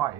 Hi,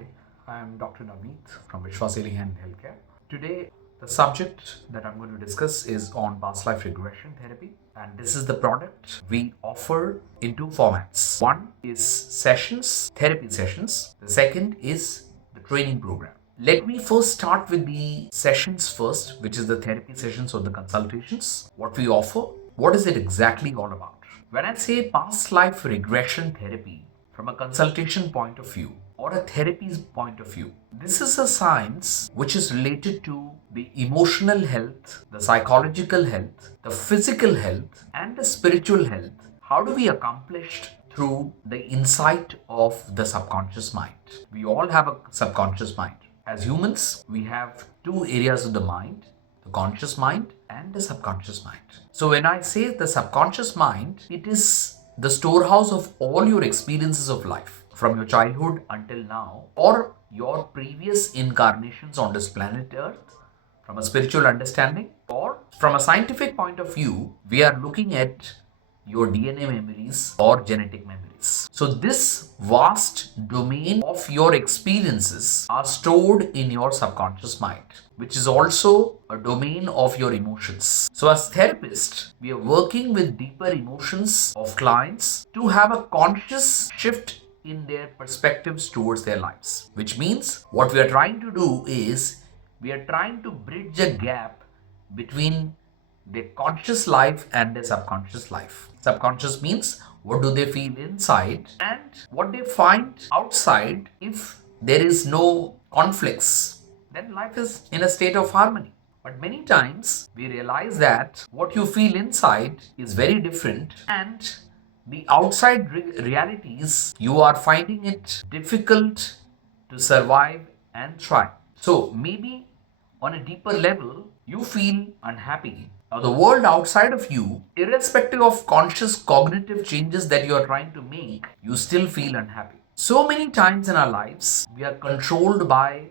I am Dr. Navneet from Vishwas Healing and Healthcare. Today, the subject that I'm going to discuss is on past life regression therapy, and this is the product we offer in two formats. One is sessions, therapy sessions, the second is the training program. Let me first start with the sessions first, which is the therapy sessions or the consultations. What we offer, what is it exactly all about? When I say past life regression therapy, from a consultation point of view or a therapy's point of view, this is a science which is related to the emotional health, the psychological health, the physical health, and the spiritual health. How do we accomplish through the insight of the subconscious mind? We all have a subconscious mind. As humans, we have two areas of the mind, the conscious mind and the subconscious mind. So, when I say the subconscious mind, it is the storehouse of all your experiences of life from your childhood until now, or your previous incarnations on this planet Earth, from a spiritual understanding, or from a scientific point of view, we are looking at your DNA memories or genetic memories. So, this vast domain of your experiences are stored in your subconscious mind, which is also a domain of your emotions. So, as therapists, we are working with deeper emotions of clients to have a conscious shift in their perspectives towards their lives, which means what we are trying to do is we are trying to bridge a gap between their conscious life and their subconscious life. Subconscious means what do they feel inside and what they find outside. If there is no conflicts, then life is in a state of harmony. But many times we realize that what you feel inside is very different, and the outside realities you are finding it difficult to survive and thrive. So maybe on a deeper level, you feel unhappy. Now, the world outside of you, irrespective of conscious cognitive changes that you are trying to make, you still feel unhappy. So many times in our lives, we are controlled by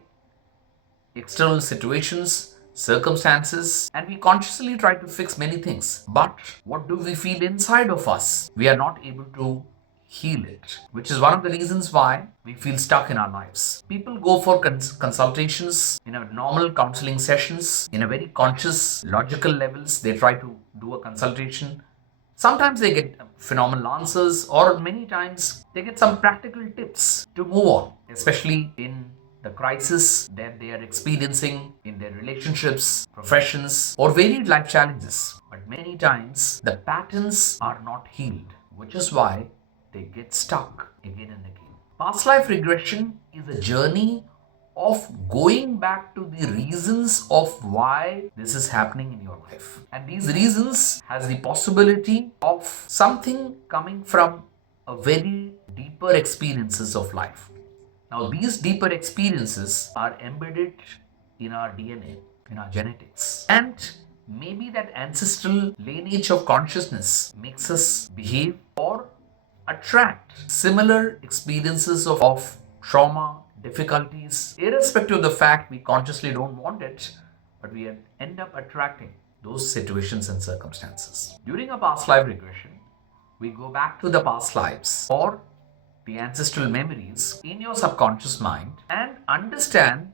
external situations, circumstances, and we consciously try to fix many things. But what do we feel inside of us? We are not able to heal it, which is one of the reasons why we feel stuck in our lives. People go for consultations in a normal counseling sessions in a very conscious, logical levels. They try to do a consultation. Sometimes they get phenomenal answers, or many times they get some practical tips to move on, especially in the crisis that they are experiencing in their relationships, professions, or varied life challenges. But many times the patterns are not healed, which is why they get stuck again and again. Past life regression is a journey of going back to the reasons of why this is happening in your life, and these reasons has the possibility of something coming from a very deeper experiences of life. Now, these deeper experiences are embedded in our DNA, in our genetics, and maybe that ancestral lineage of consciousness makes us behave or attract similar experiences of trauma, difficulties, irrespective of the fact we consciously don't want it, but we end up attracting those situations and circumstances. During a past life regression, we go back to the past lives or the ancestral memories in your subconscious mind and understand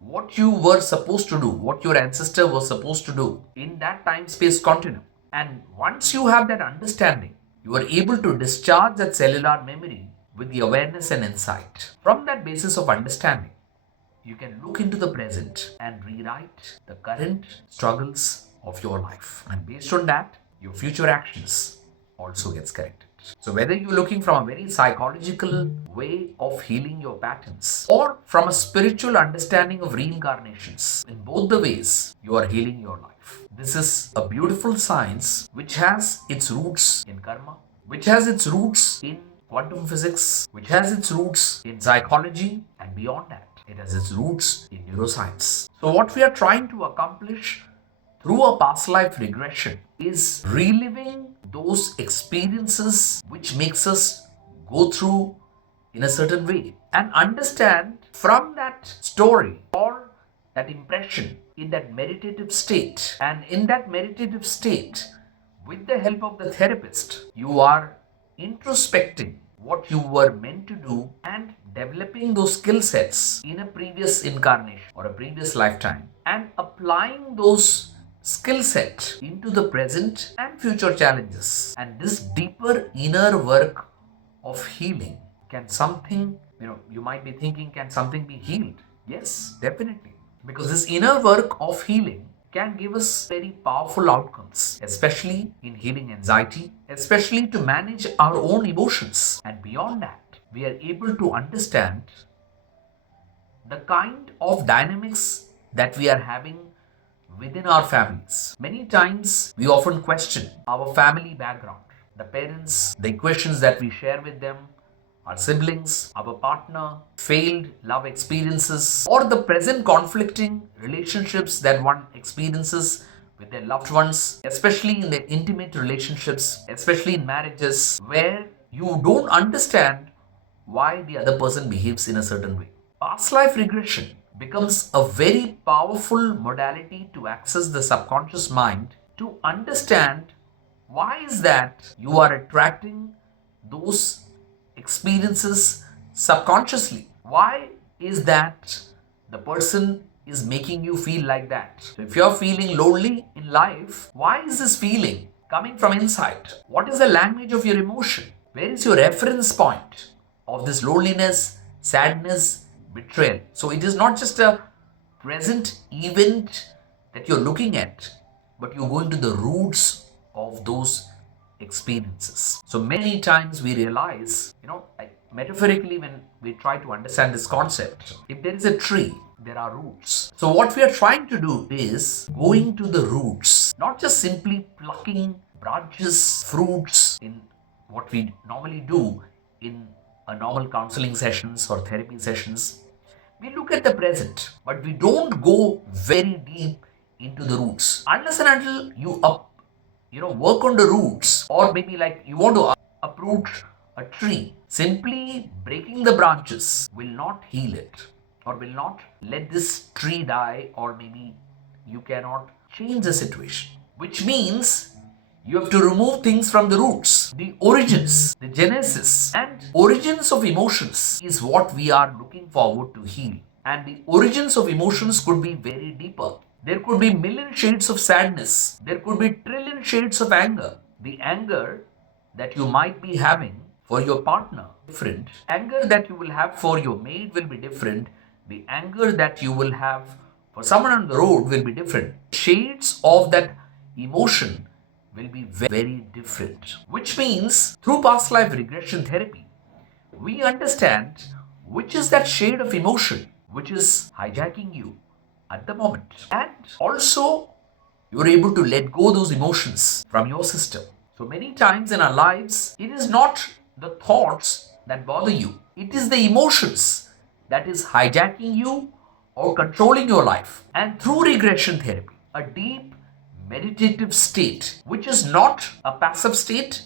what you were supposed to do, what your ancestor was supposed to do in that time space continuum. And once you have that understanding, you are able to discharge that cellular memory with the awareness and insight. From that basis of understanding, you can look into the present and rewrite the current struggles of your life. And based on that, your future actions also gets corrected. So whether you're looking from a very psychological way of healing your patterns or from a spiritual understanding of reincarnations, in both the ways you are healing your life. This is a beautiful science which has its roots in karma, which has its roots in quantum physics, which has its roots in psychology, and beyond that, it has its roots in neuroscience. So what we are trying to accomplish through a past life regression is reliving those experiences which makes us go through in a certain way and understand from that story or that impression in that meditative state. And in that meditative state, with the help of the therapist, you are introspecting what you were meant to do and developing those skill sets in a previous incarnation or a previous lifetime and applying those skill set into the present and future challenges. And this deeper inner work of healing, can something, you might be thinking, can something be healed? Yes, definitely. Because this inner work of healing can give us very powerful outcomes, especially in healing anxiety, especially to manage our own emotions. And beyond that, we are able to understand the kind of dynamics that we are having within our families. Many times we often question our family background, the parents, the equations that we share with them, our siblings, our partner, failed love experiences, or the present conflicting relationships that one experiences with their loved ones, especially in their intimate relationships, especially in marriages, where you don't understand why the other person behaves in a certain way. Past life regression becomes a very powerful modality to access the subconscious mind to understand why is that you are attracting those experiences subconsciously. Why is that the person is making you feel like that? So if you're feeling lonely in life, why is this feeling coming from inside? What is the language of your emotion? Where is your reference point of this loneliness, sadness, betrayal? So it is not just a present event that you're looking at, but you're going to the roots of those experiences. So many times we realize, like metaphorically, when we try to understand this concept, if there is a tree, there are roots. So what we are trying to do is going to the roots, not just simply plucking branches, fruits in what we normally do in a normal counseling sessions or therapy sessions. We look at the present, but we don't go very deep into the roots unless and until work on the roots, or maybe like you want to uproot a tree. Simply breaking the branches will not heal it, or will not let this tree die, or maybe you cannot change the situation, which means you have to remove things from the roots. The origins, the genesis, and origins of emotions is what we are looking forward to heal. And the origins of emotions could be very deeper. There could be million shades of sadness. There could be trillion shades of anger. The anger that you might be having for your partner different. Anger that you will have for your maid will be different. The anger that you will have for someone on the road will be different. Shades of that emotion will be very different. Which means through past life regression therapy, we understand which is that shade of emotion which is hijacking you at the moment. And also, you're able to let go those emotions from your system. So many times in our lives, it is not the thoughts that bother you, it is the emotions that is hijacking you or controlling your life. And through regression therapy, a deep meditative state, which is not a passive state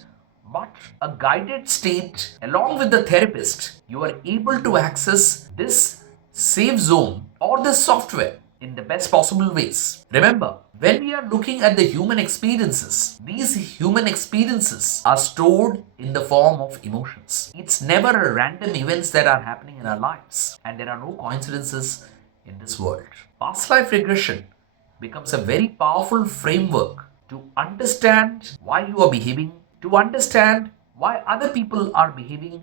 but a guided state, along with the therapist, you are able to access this safe zone or this software in the best possible ways. Remember, when we are looking at the human experiences, these human experiences are stored in the form of emotions. It's never a random events that are happening in our lives, and there are no coincidences in this world. Past life regression becomes a very powerful framework to understand why you are behaving, to understand why other people are behaving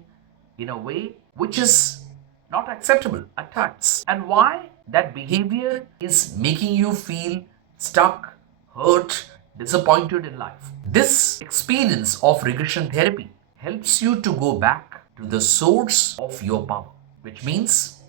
in a way which is not acceptable at times, and why that behavior is making you feel stuck, hurt, disappointed in life. This experience of regression therapy helps you to go back to the source of your power, which means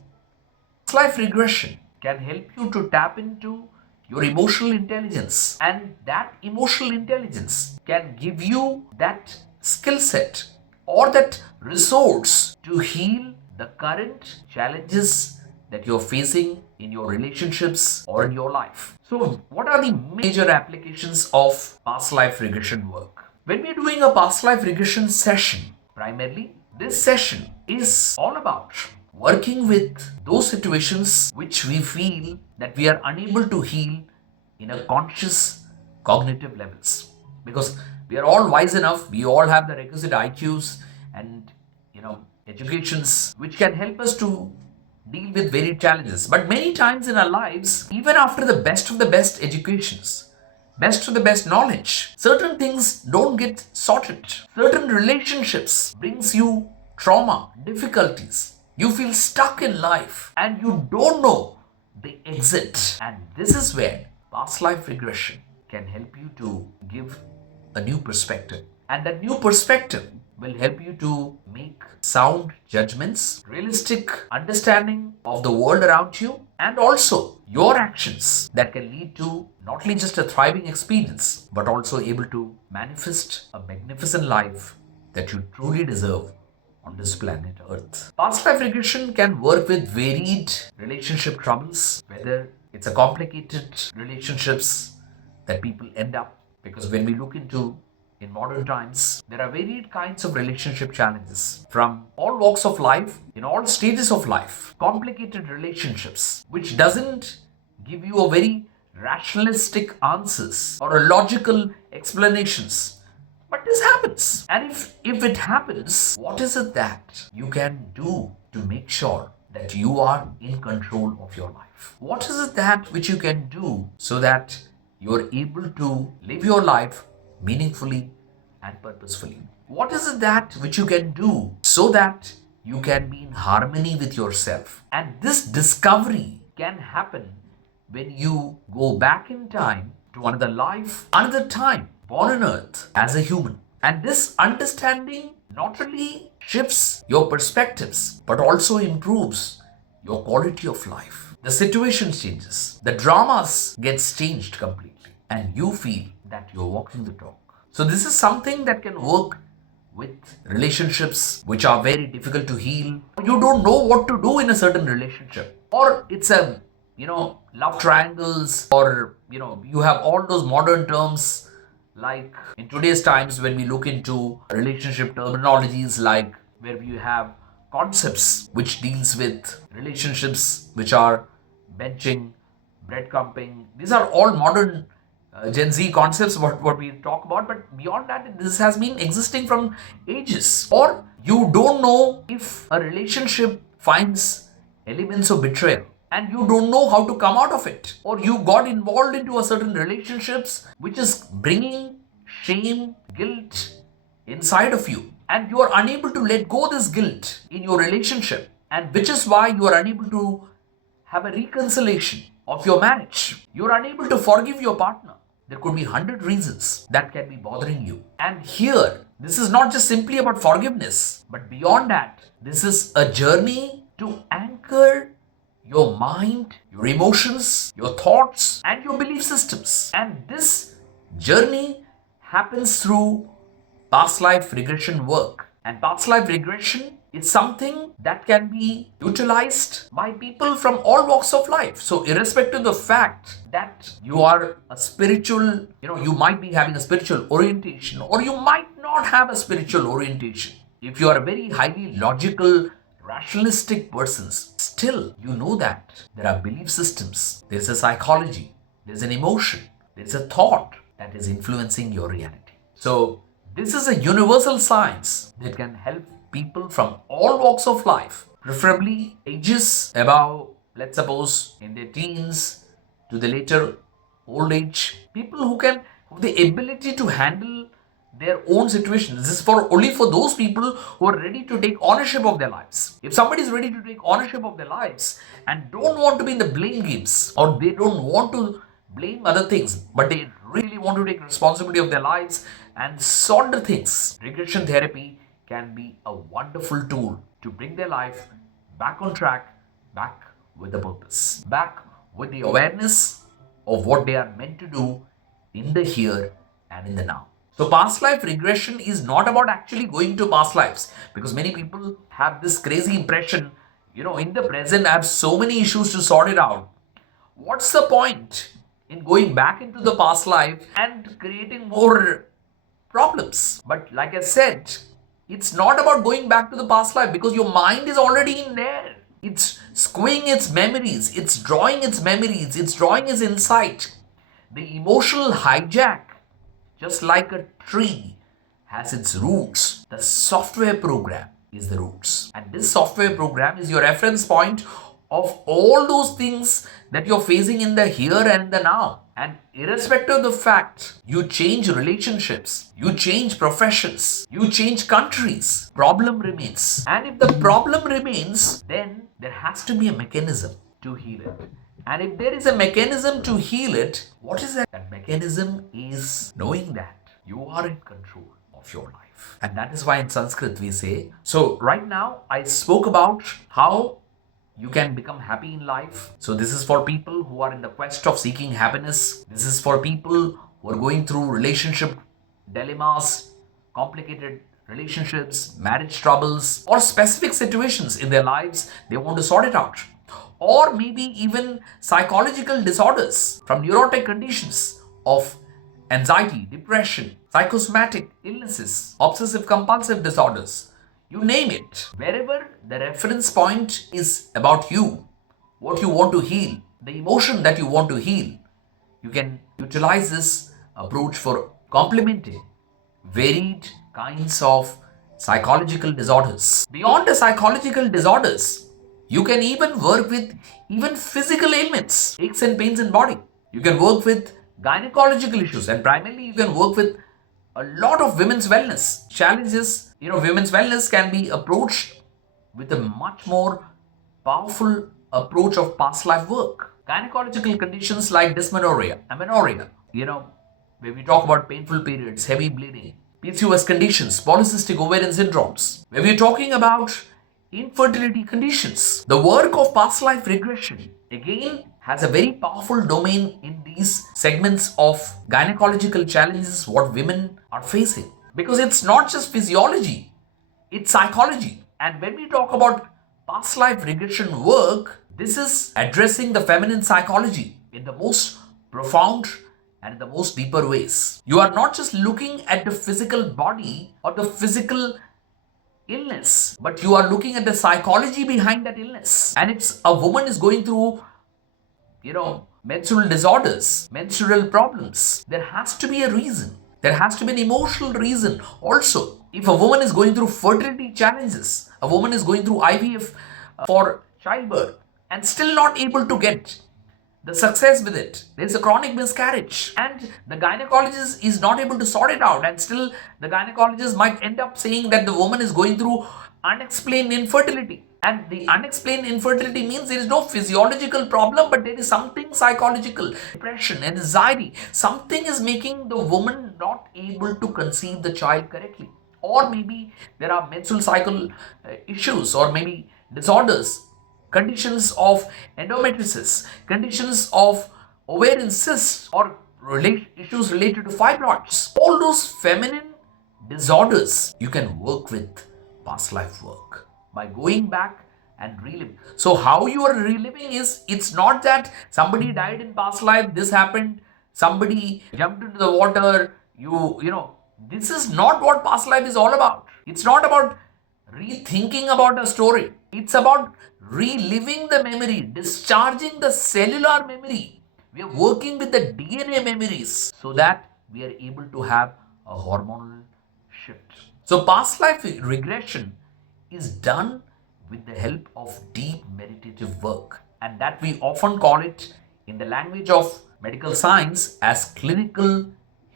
life regression can help you to tap into your emotional intelligence, and that emotional intelligence can give you that skill set or that resource to heal the current challenges that you're facing in your relationships or in your life. So, what are the major applications of past life regression work? When we're doing a past life regression session, primarily this session is all about working with those situations which we feel that we are unable to heal in a conscious cognitive levels, because we are all wise enough, we all have the requisite IQs, and educations which can help us to deal with varied challenges. But many times in our lives, even after the best educations, best of the best knowledge, certain things don't get sorted. Certain relationships brings you trauma, difficulties. You feel stuck in life and you don't know the exit. And this is where past life regression can help you to give a new perspective. And that new perspective will help you to make sound judgments, realistic understanding of the world around you, and also your actions that can lead to not only just a thriving experience, but also able to manifest a magnificent life that you truly deserve on this planet Earth. Past life regression can work with varied relationship troubles, whether it's a complicated relationships that people end up, because when we look into in modern times, there are varied kinds of relationship challenges from all walks of life, in all stages of life. Complicated relationships, which doesn't give you a very rationalistic answers or a logical explanations. But this happens. And if it happens, what is it that you can do to make sure that you are in control of your life? What is it that which you can do so that you're able to live your life meaningfully and purposefully? What is it that which you can do so that you can be in harmony with yourself? And this discovery can happen when you go back in time to another life, another time, born on earth as a human. And this understanding not only shifts your perspectives, but also improves your quality of life. The situation changes, the dramas gets changed completely, and you feel that you're walking the talk. So this is something that can work with relationships which are very difficult to heal. You don't know what to do in a certain relationship, or it's a love triangles, or you have all those modern terms like in today's times when we look into relationship terminologies, like where we have concepts which deals with relationships which are benching, breadcrumbing. These are all modern Gen Z concepts, what we talk about. But beyond that, this has been existing from ages. Or you don't know if a relationship finds elements of betrayal and you don't know how to come out of it, or you got involved into a certain relationships which is bringing shame, guilt inside of you, and you are unable to let go this guilt in your relationship, and which is why you are unable to have a reconciliation of your marriage. You are unable to forgive your partner. There could be 100 reasons that can be bothering you. And here, this is not just simply about forgiveness, but beyond that, this is a journey to anchor your mind, your emotions, your thoughts, and your belief systems. And this journey happens through past life regression work. And past life regression is something that can be utilized by people from all walks of life. So irrespective of the fact that you are a spiritual, you might be having a spiritual orientation, or you might not have a spiritual orientation. If you are a very highly logical, rationalistic persons, still you know that there are belief systems, there's a psychology, there's an emotion, there's a thought that is influencing your reality. So this is a universal science that can help people from all walks of life, preferably ages above, let's suppose, in their teens to the later old age, people who have the ability to handle their own situation. This is only for those people who are ready to take ownership of their lives. If somebody is ready to take ownership of their lives and don't want to be in the blame games, or they don't want to blame other things, but they really want to take responsibility of their lives and sort the things, regression therapy can be a wonderful tool to bring their life back on track, back with the purpose, back with the awareness of what they are meant to do in the here and in the now. So past life regression is not about actually going to past lives, because many people have this crazy impression, in the present I have so many issues to sort it out. What's the point in going back into the past life and creating more problems? But like I said, it's not about going back to the past life, because your mind is already in there. It's skewing its memories, it's drawing its memories, it's drawing its insight. The emotional hijack, just like a tree, has its roots, the software program is the roots. And this software program is your reference point of all those things that you're facing in the here and in the now. And irrespective of the fact, you change relationships, you change professions, you change countries, problem remains. And if the problem remains, then there has to be a mechanism to heal it. And if there is a mechanism to heal it, what is that? That mechanism is knowing that you are in control of your life. And that is why in Sanskrit we say, so right now I spoke about how you can become happy in life. So this is for people who are in the quest of seeking happiness. This is for people who are going through relationship dilemmas, complicated relationships, marriage troubles, or specific situations in their lives. They want to sort it out. Or maybe even psychological disorders from neurotic conditions of anxiety, depression, psychosomatic illnesses, obsessive compulsive disorders. You name it. Wherever the reference point is about you, what you want to heal, the emotion that you want to heal, you can utilize this approach for complementing varied kinds of psychological disorders. Beyond the psychological disorders, you can even work with even physical ailments, aches and pains in body. You can work with gynecological issues, and primarily you can work with a lot of women's wellness challenges. Women's wellness can be approached with a much more powerful approach of past life work. Gynecological conditions like dysmenorrhea, amenorrhea, when we talk about painful periods, heavy bleeding, PCOS conditions, polycystic ovarian syndromes, when we're talking about infertility conditions, the work of past life regression again has a very powerful domain in these segments of gynecological challenges what women are facing. Because it's not just physiology, it's psychology. And when we talk about past life regression work, this is addressing the feminine psychology in the most profound and in the most deeper ways. You are not just looking at the physical body or the physical illness, but you are looking at the psychology behind that illness. And if a woman is going through menstrual disorders, menstrual problems, there has to be a reason. There has to be an emotional reason also. If a woman is going through fertility challenges, a woman is going through IVF for childbirth and still not able to get the success with it, there is a chronic miscarriage and the gynecologist is not able to sort it out, and still the gynecologist might end up saying that the woman is going through unexplained infertility. And the unexplained infertility means there is no physiological problem, but there is something psychological, depression, anxiety. Something is making the woman not able to conceive the child correctly. Or maybe there are menstrual cycle issues, or maybe disorders, conditions of endometriosis, conditions of ovarian cysts, or issues related to fibroids. All those feminine disorders you can work with past life work by going back and reliving. So how you are reliving is, it's not that somebody died in past life, this happened, somebody jumped into the water, this is not what past life is all about. It's not about rethinking about a story. It's about reliving the memory, discharging the cellular memory. We are working with the DNA memories so that we are able to have a hormonal shift. So past life regression is done with the help of deep meditative work, and that we often call it in the language of medical science as clinical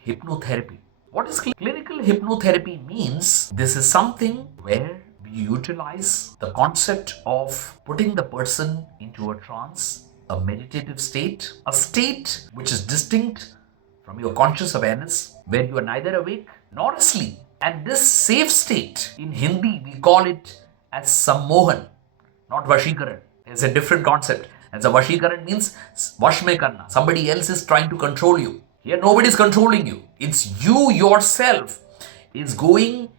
hypnotherapy. What is clinical hypnotherapy means? This is something where we utilize the concept of putting the person into a trance, a meditative state, a state which is distinct from your conscious awareness, where you are neither awake nor asleep. And this safe state, in Hindi we call it as sammohan, not vashikaran. It's a different concept. As a vashikaran means vash mein karna. Somebody else is trying to control you. Here nobody is controlling you. It's you yourself is going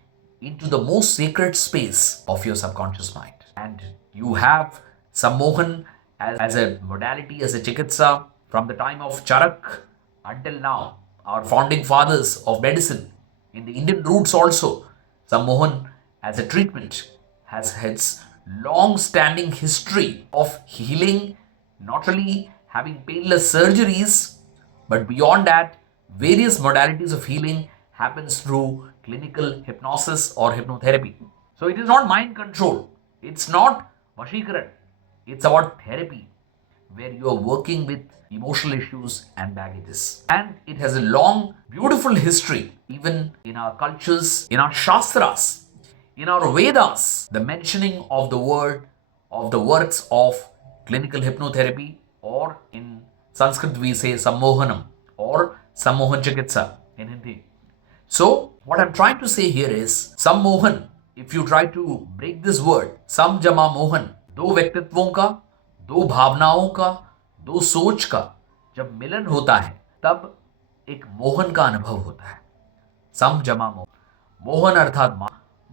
into the most sacred space of your subconscious mind. And you have sammohan as a modality, as a chikitsa from the time of Charak until now. Our founding fathers of medicine, in the Indian roots also, sammohan as a treatment has its long-standing history of healing, not only having painless surgeries, but beyond that, various modalities of healing happens through clinical hypnosis or hypnotherapy. So it is not mind control. It's not Vashikaran. It's about therapy where you are working with emotional issues and baggages. And it has a long, beautiful history, even in our cultures, in our Shastras, in our Vedas, the mentioning of the word, of the works of clinical hypnotherapy, or in Sanskrit we say Sammohanam or Sammohan Chikitsa in Hindi. So, what I'm trying to say here is Sammohan. If you try to break this word, Sam Jama Mohan, दो व्यक्तित्वों का, दो भावनाओं का, दो सोच का जब मिलन होता है तब एक मोहन का अनुभव होता है. सम जमा मोहन. मोहन अर्थात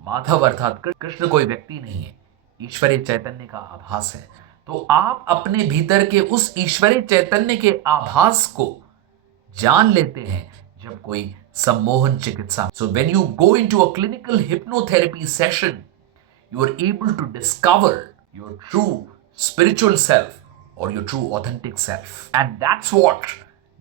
माधव अर्थात कृष्ण कोई व्यक्ति नहीं है, ईश्वरीय चैतन्य का आभास है. तो आप अपने भीतर के उस ईश्वरीय चैतन्य के आभास को जान लेते हैं जब कोई सम्मोहन चिकित्सा. So when you go into a clinical hypnotherapy session, you are able to discover your true spiritual self or your true authentic self. And that's what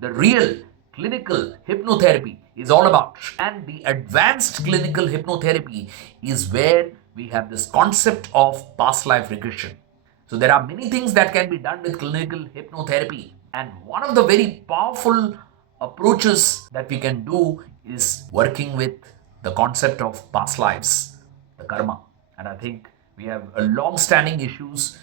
the real clinical hypnotherapy is all about. And the advanced clinical hypnotherapy is where we have this concept of past life regression. So there are many things that can be done with clinical hypnotherapy. And one of the very powerful approaches that we can do is working with the concept of past lives, the karma. And I think we have a long-standing issues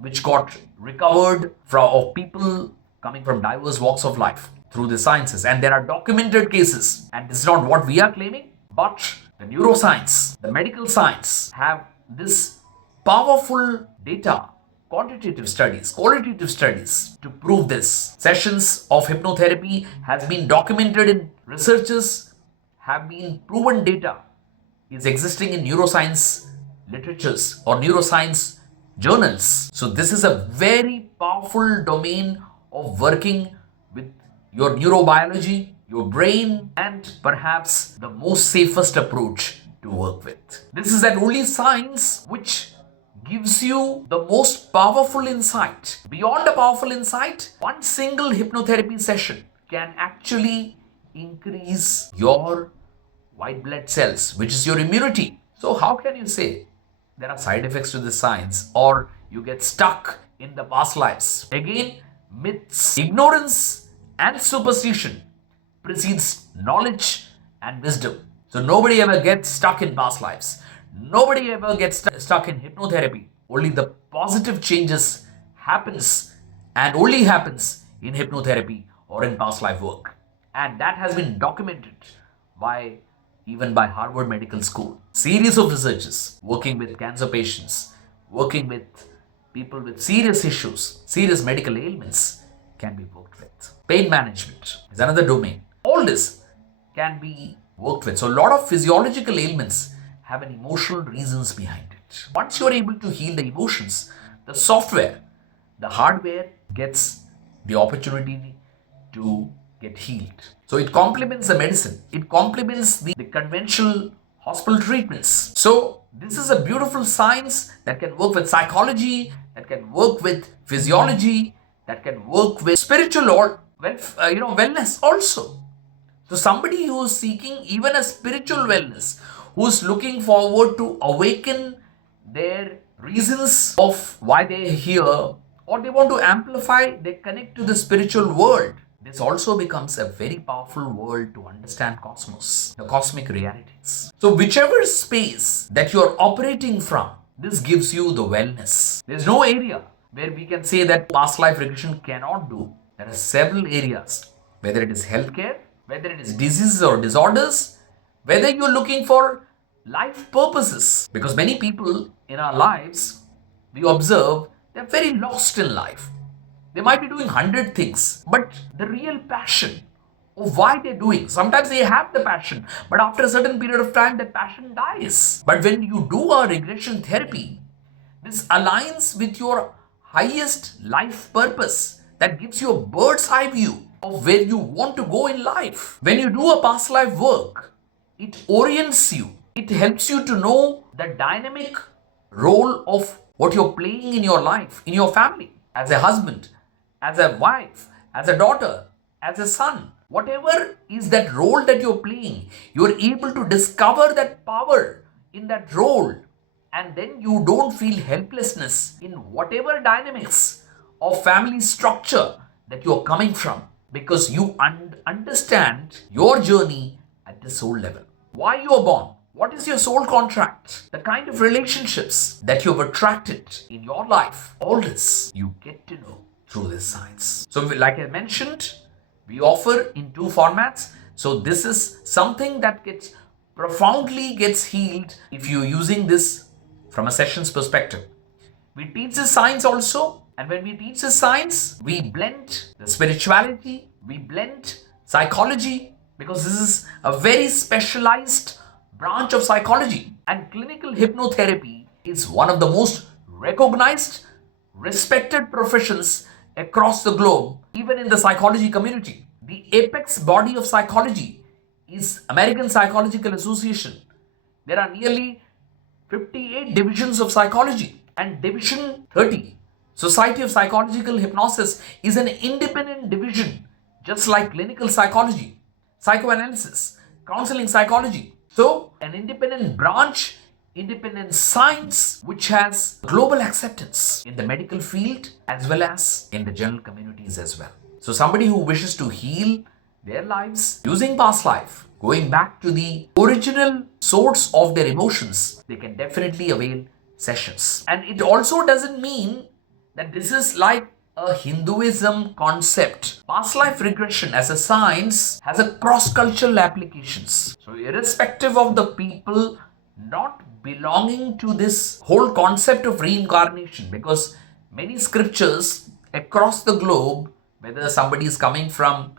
which got recovered of people coming from diverse walks of life through the sciences. And there are documented cases. And this is not what we are claiming, but the neuroscience, the medical science have this powerful data, quantitative studies, qualitative studies to prove this. Sessions of hypnotherapy has been documented in researches, have been proven data is existing in neuroscience literatures or neuroscience journals. So this is a very powerful domain of working with your neurobiology, your brain, and perhaps the most safest approach to work with. This is that only science which gives you the most powerful insight. Beyond a powerful insight, one single hypnotherapy session can actually increase your white blood cells, which is your immunity. So how can you say there are side effects to this science or you get stuck in the past lives? Again, myths, ignorance and superstition precedes knowledge and wisdom. So nobody ever gets stuck in past lives. Nobody ever gets stuck in hypnotherapy. Only the positive changes happens and only happens in hypnotherapy or in past life work. And that has been documented by even by Harvard Medical School. Series of researchers working with cancer patients, working with people with serious issues, serious medical ailments can be worked with. Pain management is another domain. All this can be worked with. So a lot of physiological ailments have an emotional reasons behind it. Once you're able to heal the emotions, the software, the hardware gets the opportunity to get healed. So it complements the medicine. It complements the conventional hospital treatments. So this is a beautiful science that can work with psychology, that can work with physiology, that can work with spiritual or wellness also. So somebody who is seeking even a spiritual wellness, who is looking forward to awaken their reasons of why they are here, or they want to amplify, they connect to the spiritual world. This also becomes a very powerful world to understand cosmos, the cosmic realities. So whichever space that you are operating from, this gives you the wellness. There's no area where we can say that past life regression cannot do. There are several areas, whether it is healthcare, whether it is diseases or disorders, whether you're looking for life purposes. Because many people in our lives, we observe, they're very lost in life. They might be doing 100 things, but the real passion of why they're doing, sometimes they have the passion, but after a certain period of time, that passion dies. But when you do a regression therapy, this aligns with your highest life purpose that gives you a bird's eye view of where you want to go in life. When you do a past life work, it orients you. It helps you to know the dynamic role of what you're playing in your life, in your family, as a husband, as a wife, as a daughter, as a son. Whatever is that role that you're playing, you're able to discover that power in that role and then you don't feel helplessness in whatever dynamics of family structure that you are coming from, because you understand your journey at the soul level. Why you are born? What is your soul contract? The kind of relationships that you have attracted in your life. All this you get to know through this science. So, like I mentioned, we offer in two formats. So, this is something that gets profoundly gets healed if you're using this from a sessions perspective. We teach the science also, and when we teach the science, we blend the spirituality, we blend psychology, because this is a very specialized branch of psychology. And clinical hypnotherapy is one of the most recognized, respected professions across the globe, even in the psychology community. The apex body of psychology is American Psychological Association. There are nearly 58 divisions of psychology, and division 30, Society of Psychological Hypnosis, is an independent division, just like clinical psychology, psychoanalysis, counseling psychology. So, an independent branch, independent science, which has global acceptance in the medical field as well as in the general communities as well. So, somebody who wishes to heal their lives using past life, going back to the original source of their emotions, they can definitely avail sessions. And it also doesn't mean that this is like a Hinduism concept. Past life regression as a science has a cross-cultural applications. So irrespective of the people not belonging to this whole concept of reincarnation, because many scriptures across the globe, whether somebody is coming from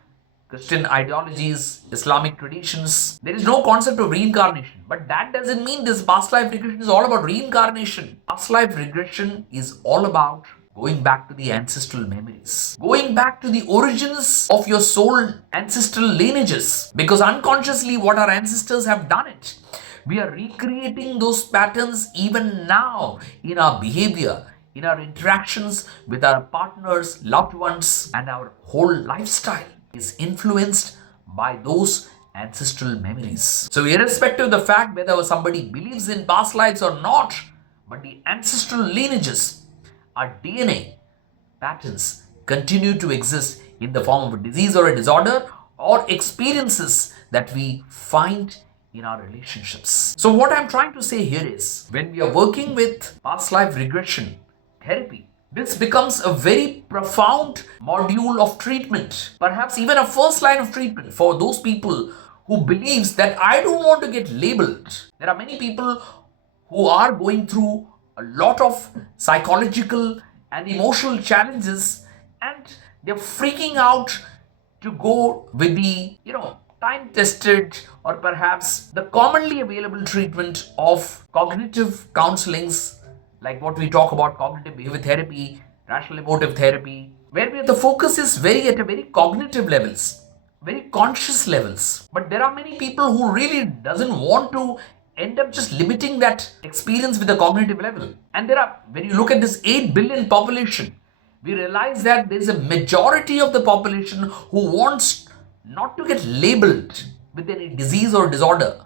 Christian ideologies, Islamic traditions, there is no concept of reincarnation. But that doesn't mean this past life regression is all about reincarnation. Past life regression is all about going back to the ancestral memories, going back to the origins of your soul ancestral lineages, because unconsciously what our ancestors have done it. We are recreating those patterns even now in our behavior, in our interactions with our partners, loved ones, and our whole lifestyle is influenced by those ancestral memories. So irrespective of the fact whether somebody believes in past lives or not, but the ancestral lineages, our DNA patterns, continue to exist in the form of a disease or a disorder or experiences that we find in our relationships. So what I'm trying to say here is, when we are working with past life regression therapy, this becomes a very profound module of treatment, perhaps even a first line of treatment for those people who believes that I don't want to get labeled. There are many people who are going through a lot of psychological and emotional challenges, and they're freaking out to go with the, time tested or perhaps the commonly available treatment of cognitive counselings, like what we talk about cognitive behavior therapy, rational emotive therapy, where the focus is very at a very cognitive levels, very conscious levels. But there are many people who really doesn't want to end up just limiting that experience with the cognitive level. And when you look at this 8 billion population, we realize that there is a majority of the population who wants not to get labeled with any disease or disorder.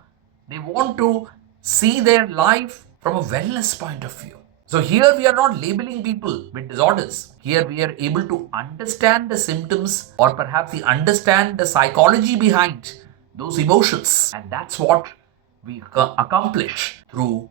They want to see their life from a wellness point of view. So here we are not labeling people with disorders. Here we are able to understand the symptoms, or perhaps we understand the psychology behind those emotions. And that's what we accomplish through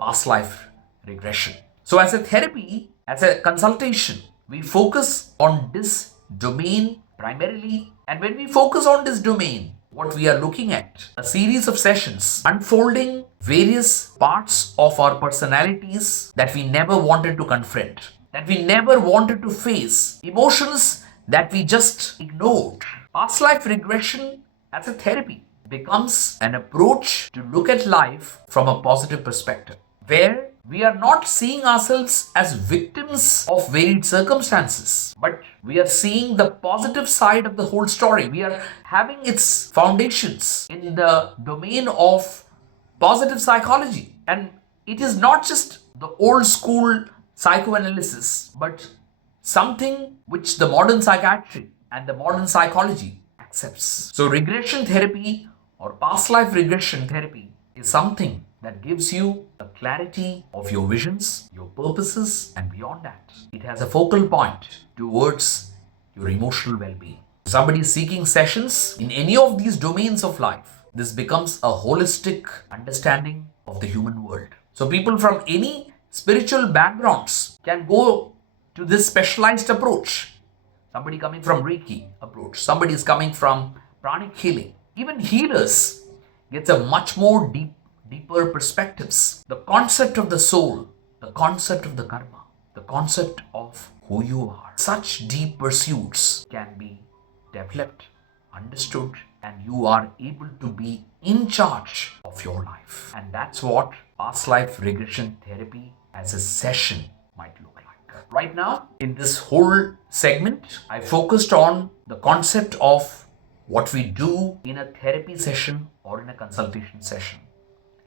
past life regression. So as a therapy, as a consultation, we focus on this domain primarily. And when we focus on this domain, what we are looking at, a series of sessions unfolding various parts of our personalities that we never wanted to confront, that we never wanted to face, emotions that we just ignored. Past life regression as a therapy becomes an approach to look at life from a positive perspective, where we are not seeing ourselves as victims of varied circumstances, but we are seeing the positive side of the whole story. We are having its foundations in the domain of positive psychology. And it is not just the old school psychoanalysis, but something which the modern psychiatry and the modern psychology accepts. So regression therapy or past life regression therapy is something that gives you a clarity of your visions, your purposes, and beyond that, it has a focal point towards your emotional well being. Somebody is seeking sessions in any of these domains of life. This becomes a holistic understanding of the human world. So, people from any spiritual backgrounds can go to this specialized approach. Somebody coming from Reiki approach, somebody is coming from pranic healing. Even healers gets a much more deeper perspectives. The concept of the soul, the concept of the karma, the concept of who you are. Such deep pursuits can be developed, understood, and you are able to be in charge of your life. And that's what past life regression therapy as a session might look like. Right now, in this whole segment, I focused on the concept of what we do in a therapy session or in a consultation session.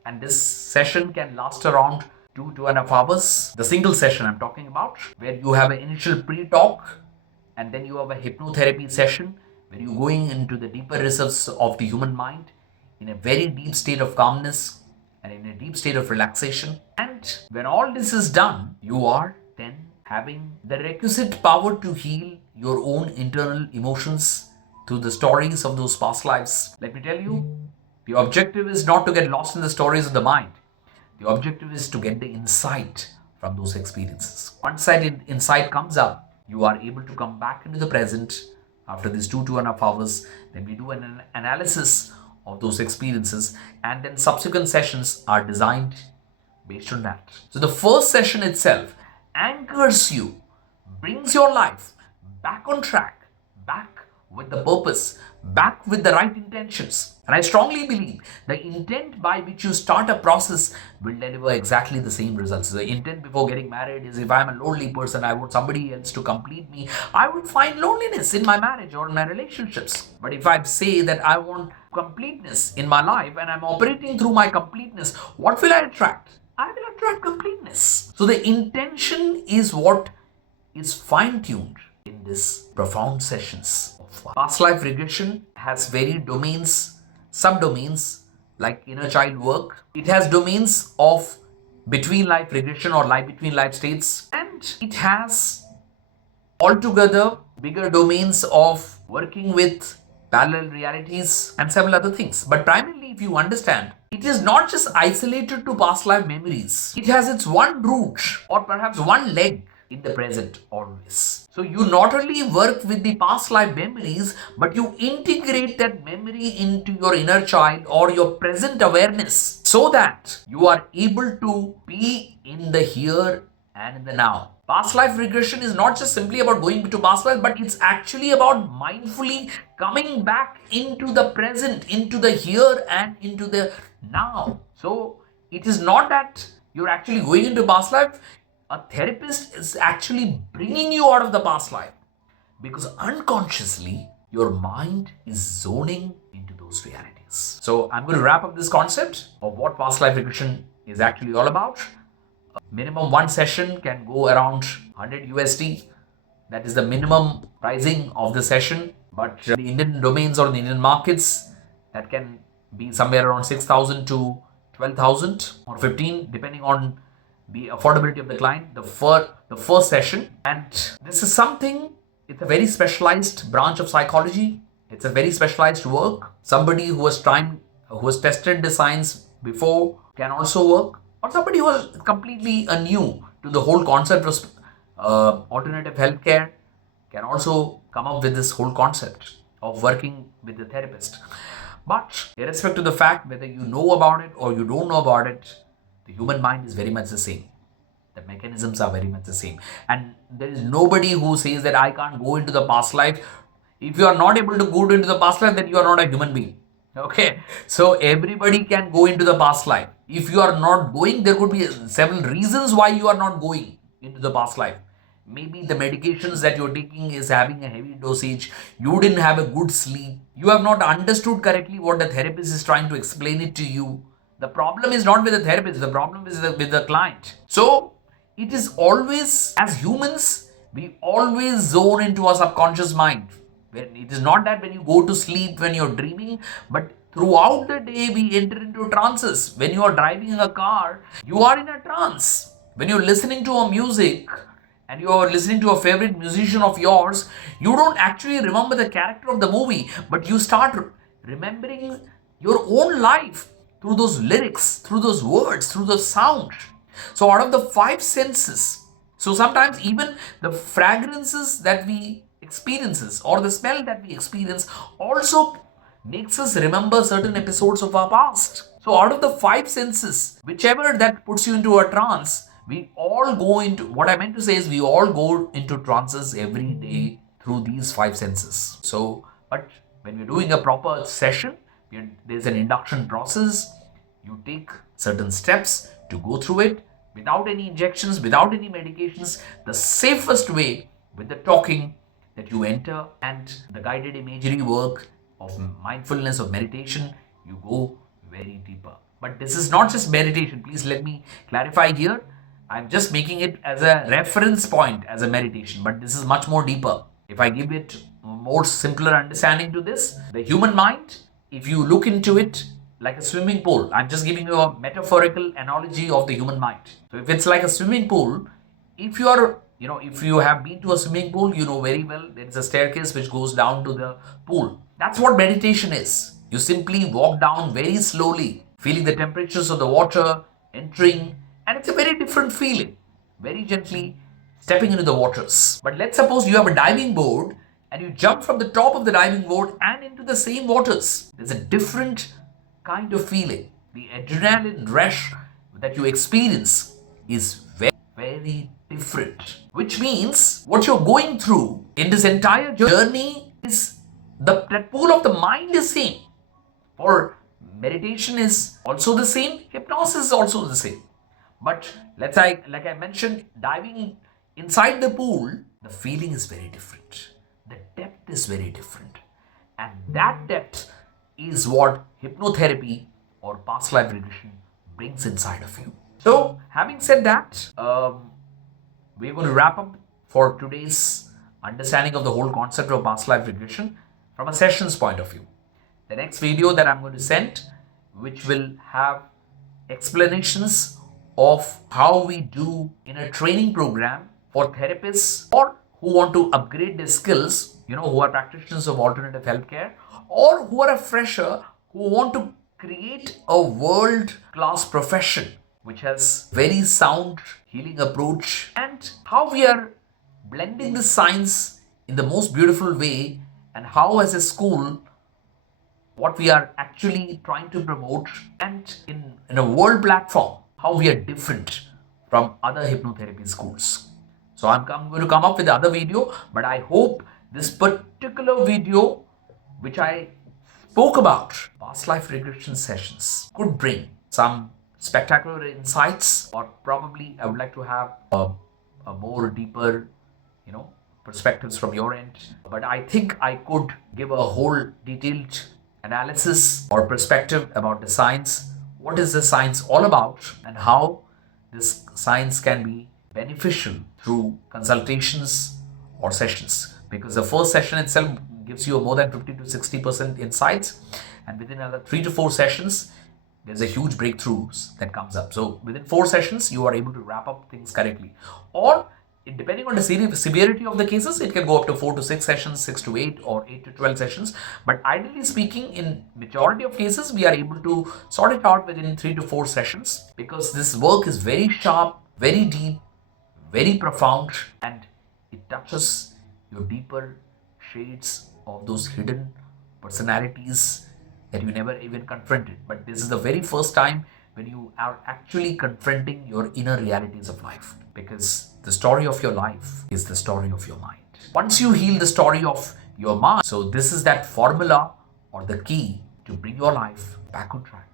And this session can last around 2.5 hours. The single session I'm talking about, where you have an initial pre-talk and then you have a hypnotherapy session where you're going into the deeper reserves of the human mind in a very deep state of calmness and in a deep state of relaxation. And when all this is done, you are then having the requisite power to heal your own internal emotions through the stories of those past lives. Let me tell you, the objective is not to get lost in the stories of the mind. The objective is to get the insight from those experiences. Once that insight comes up, you are able to come back into the present after these 2.5 hours. Then we do an analysis of those experiences, and then subsequent sessions are designed based on that. So the first session itself anchors you, brings your life back on track, back with the purpose, back with the right intentions. And I strongly believe the intent by which you start a process will deliver exactly the same results. The intent before getting married is, if I'm a lonely person, I want somebody else to complete me, I would find loneliness in my marriage or in my relationships. But if I say that I want completeness in my life and I'm operating through my completeness, what will I attract? I will attract completeness. So the intention is what is fine-tuned in this profound sessions. Past life regression has varied domains, subdomains like inner child work. It has domains of between life regression or life between life states, and it has altogether bigger domains of working with parallel realities and several other things. But primarily, if you understand, it is not just isolated to past life memories. It has its one root or perhaps one leg in the present always. So you not only work with the past life memories, but you integrate that memory into your inner child or your present awareness so that you are able to be in the here and in the now. Past life regression is not just simply about going to past life, but it's actually about mindfully coming back into the present, into the here and into the now. So it is not that you're actually going into past life. A therapist is actually bringing you out of the past life because unconsciously your mind is zoning into those realities. So I'm going to wrap up this concept of what past life regression is actually all about. Minimum one session can go around 100 USD. That is the minimum pricing of the session. But the Indian domains or the Indian markets, that can be somewhere around 6,000 to 12,000 or 15, depending on the affordability of the client, the first session. And this is something, it's a very specialized branch of psychology. It's a very specialized work. Somebody who has tested the science before can also work, or somebody who is completely new to the whole concept of alternative healthcare can also come up with this whole concept of working with the therapist. But irrespective of the fact whether you know about it or you don't know about it, the human mind is very much the same. The mechanisms are very much the same. And there is nobody who says that I can't go into the past life. If you are not able to go into the past life, then you are not a human being. Okay. So everybody can go into the past life. If you are not going, there could be several reasons why you are not going into the past life. Maybe the medications that you're taking is having a heavy dosage. You didn't have a good sleep. You have not understood correctly what the therapist is trying to explain it to you. The problem is not with the therapist. The problem is with the client. So it is always, as humans, we always zone into our subconscious mind. When it is not that when you go to sleep, when you're dreaming, but throughout the day we enter into trances. When you are driving a car, you are in a trance. When you're listening to a music and you are listening to a favorite musician of yours, you don't actually remember the character of the movie, but you start remembering your own life through those lyrics, through those words, through the sound. So out of the five senses, so sometimes even the fragrances that we experiences or the smell that we experience also makes us remember certain episodes of our past. So out of the five senses, whichever that puts you into a trance, we all go into, what I meant to say is we all go into trances every day through these five senses. So, but when we're doing a proper session, there's an induction process. You take certain steps to go through it without any injections, without any medications. The safest way with the talking that you enter and the guided imagery work of mindfulness, of meditation, you go very deeper. But this is not just meditation. Please let me clarify here. I'm just making it as a reference point as a meditation, but this is much more deeper. If I give it more simpler understanding to this, the human mind, if you look into it like a swimming pool, I'm just giving you a metaphorical analogy of the human mind. So if it's like a swimming pool, if you are, if you have been to a swimming pool, you know very well there is a staircase which goes down to the pool. That's what meditation is. You simply walk down very slowly, feeling the temperatures of the water, entering, and it's a very different feeling. Very gently stepping into the waters. But let's suppose you have a diving board and you jump from the top of the diving board and into the same waters. There's a different kind of feeling. The adrenaline rush that you experience is very, very different. Which means what you're going through in this entire journey is that pool of the mind is same. Or meditation is also the same. Hypnosis is also the same. But let's say, like I mentioned, diving inside the pool, the feeling is very different. The depth is very different. And that depth is what hypnotherapy or past life regression brings inside of you. So, having said that, we're going to wrap up for today's understanding of the whole concept of past life regression from a sessions point of view. The next video that I'm going to send, which will have explanations of how we do in a training program for therapists or who want to upgrade their skills, who are practitioners of alternative healthcare or who are a fresher who want to create a world-class profession which has very sound healing approach, and how we are blending the science in the most beautiful way, and how as a school what we are actually trying to promote, and in a world platform how we are different from other hypnotherapy schools. So I'm going to come up with the other video, but I hope this particular video which I spoke about, past life regression sessions, could bring some spectacular insights, or probably I would like to have a more deeper, perspectives from your end. But I think I could give a whole detailed analysis or perspective about the science. What is the science all about and how this science can be beneficial through consultations or sessions, because the first session itself gives you more than 50 to 60% insights, and within another 3 to 4 sessions there's a huge breakthroughs that comes up. So within 4 sessions you are able to wrap up things correctly, or depending on the severity of the cases, it can go up to 4 to 6 sessions, 6 to 8, or 8 to 12 sessions. But ideally speaking, in majority of cases, we are able to sort it out within 3 to 4 sessions, because this work is very sharp, very deep, very profound, and it touches your deeper shades of those hidden personalities that you never even confronted. But this is the very first time when you are actually confronting your inner realities of life, because the story of your life is the story of your mind. Once you heal the story of your mind, so this is that formula or the key to bring your life back on track,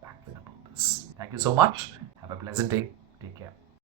back with a purpose. Thank you so much. Have a pleasant day. Take care.